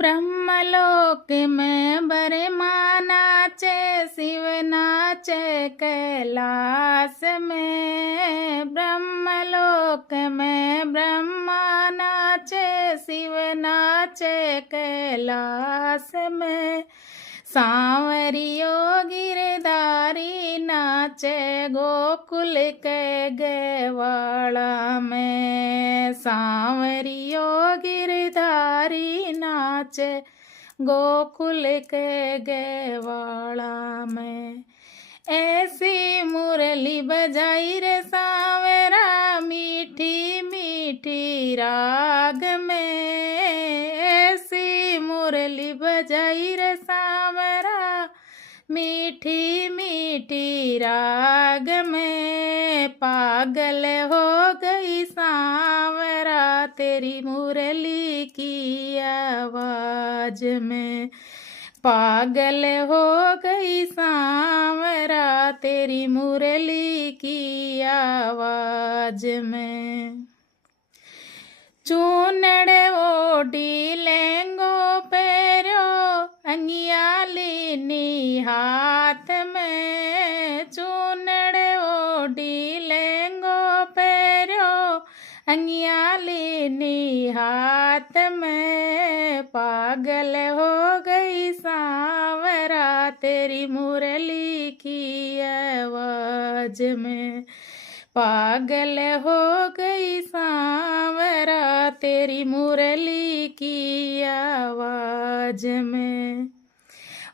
ब्रह्मलोक में ब्रह्मा नाचे, शिव नाचे कैलाश में। ब्रह्मलोक में ब्रह्मा नाचे, शिव नाचे कैलाश में। सांवरियो गिरधारी नाचे गोकुल के गवाड़ा में। सांवरियो गिरधारी नाचे गोकुल के गवाड़ा में। ऐसी मुरली बजाई रे सांवरा, मीठी मीठी राग में। ऐसी मुरली बजाई रे सांवरा, मीठी मीठी राग में। पागल हो गई सांवरा तेरी मुरली की आवाज में। पागल हो गई सांवरा तेरी मुरली की आवाज में। चूनड़ ओढ़ी लहंगो पैरो, अंगियाली नी हाथ में। चूनड़ ओढ़ी लहंगो पैरो, अंगियाली नी हाथ में। पागल हो गई सांवरा तेरी मुरली की आवाज में। पागल हो गई सांवरा तेरी मुरली की आवाज में।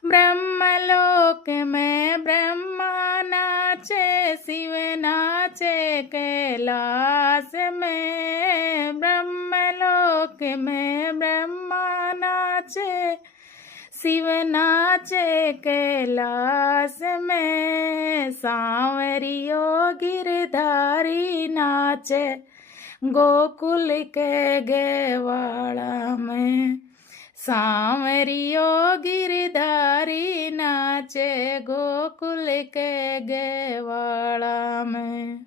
ब्रह्मलोक में ब्रह्मा नाचे, शिव नाचे कैलाश में। ब्रह्मलोक में ब्रह्मा नाचे, शिव नाचे कैलाश में। सांवरियो गिरधारी नाचे गोकुल के गवाड़ा में। सांवरियो गिरधारी नाचे गोकुल के गवाड़ा में।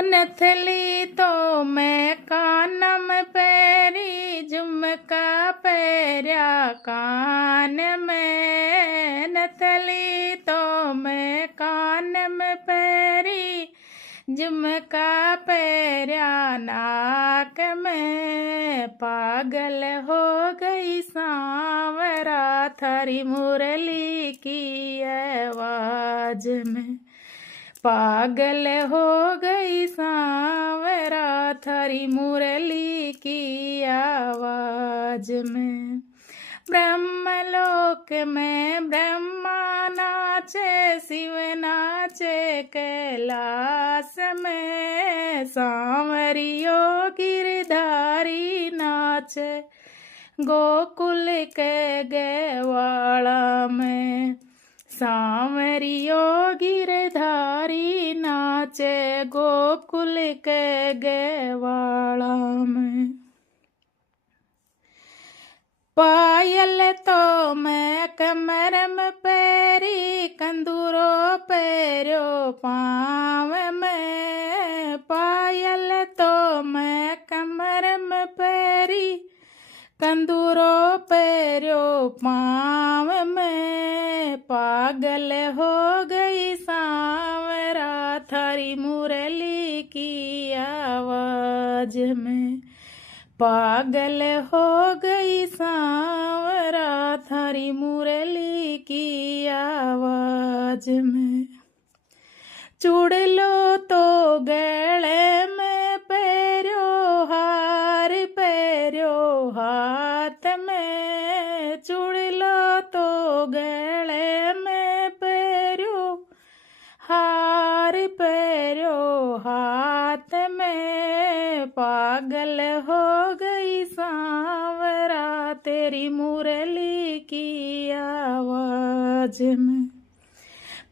नथली तो मैं कानम पैरी, झुमका पैरा कान में। नथली तो मैं कानम पैरी, झुमका पैरा नाक में। पागल हो गई सांवरा थारी मुरली की आवाज में। पागल हो गई सांवरा थारी मुरली की आवाज में। ब्रह्मलोक में ब्रह्मा नाचे, शिव नाचे कैलाश में। सांवरियो गिरधारी नाचे गोकुल के गवाड़ा में। सांवरियो गिरधारी नाचे गोकुल के गवाड़ा में। पायल तो मैं कमर में पैरी, कंदूरो पैरो पाँव में। पायल तो मैं कमर में पैरी, कंदूरो पैरो पाँव में। पागल हो गई सांवरा थारी मुरली की आवाज में। पागल हो गई सांवरा थारी मुरली की आवाज में। चूड़लो तो गले में पैरो, हार पैरो हाथ में। चूड़लो तो गले में पैरो, हार पैरो हाथ में। पागल हो गई सांवरा तेरी मुरली की आवाज में।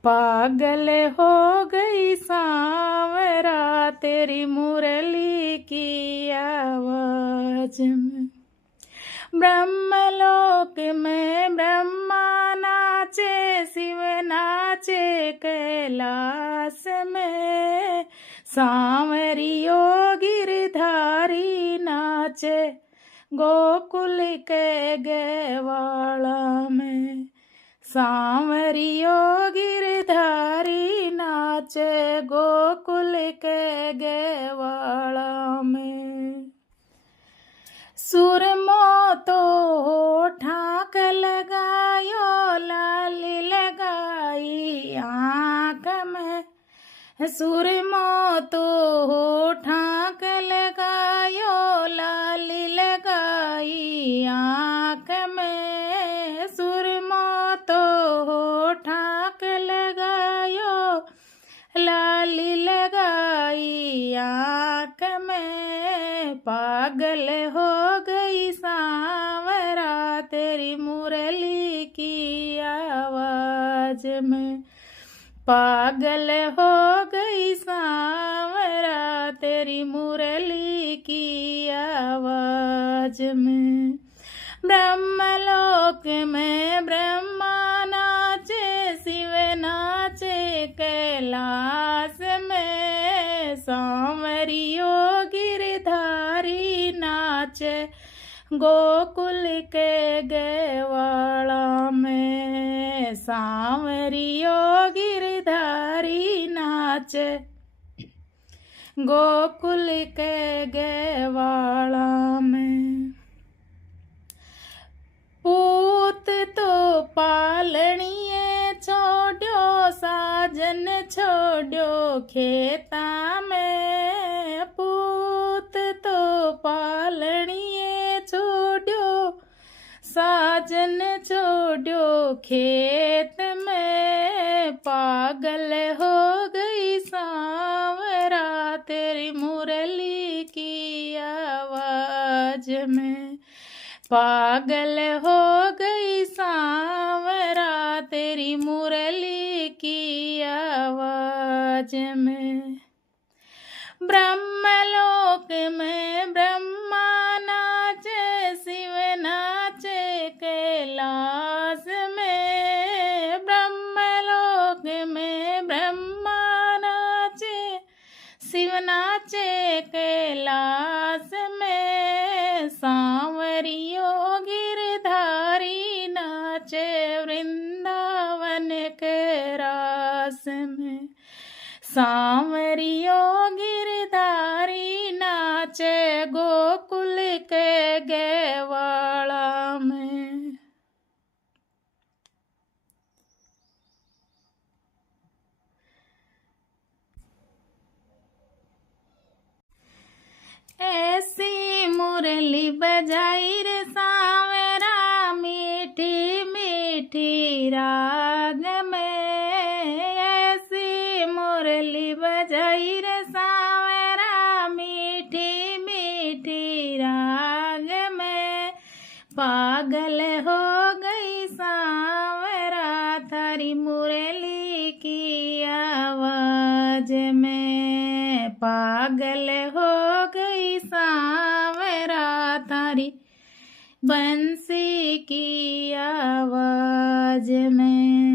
पागल हो गई सांवरा तेरी मुरली की आवाज में। ब्रह्मलोक में ब्रह्मा नाचे, शिव नाचे कैलाश में। सांवरियो गिरधारी नाचे गोकुल के गवाला में सांवरियो गिरधारी नाचे गोकुल के गवाला में। सुरमो तो ठाक लगायो लाली लगाई आँख में। सुरमो तो ठाक लगायो लाली लगाई आँख में। सुरमो तो ठाक लगायो लाली लगाई आँख में। पागल हो गई सांवरा तेरी मुरली की आवाज में। पागल हो गई सांवरा तेरी मुरली की आवाज में। ब्रह्मलोक में ब्रह्मा नाचे शिव नाचे कैलाश में। सांवरियो गिरधारी नाचे गोकुल के गवाला में। सांवरियो गिरधारी नाचे गोकुल के गवाला में। पूत तो पालनिए छोड़ो साजन छोड़ो खेता में। पूत तो पालनिए छोड़ो साजन छोड़ो खेत में। पागल हो गई सांवरा तेरी मुरली की आवाज में। पागल हो गई सांवरा तेरी मुरली की आवाज में। ब्रह्मलोक में ब्रह्मा नाचे शिव नाचे कैलाश में। ब्रह्मलोक में ब्रह्मा नाचे शिव नाचे कैलाश में। सांवरियो गिरधारी नाचे वृंदावन के रास में। सांवरियो गिरधारी नाचे गोकुल के गवाला में। ऐसी मुरली बजाई रे सांवरा मीठी मीठी राग में। ऐसी मुरली बजाई रे सांवरा मीठी मीठी राग में। पागल हो गई सांवरा थारी मुरली की आवाज में। पागल हो गई सांवरा थारी बंसी की आवाज में।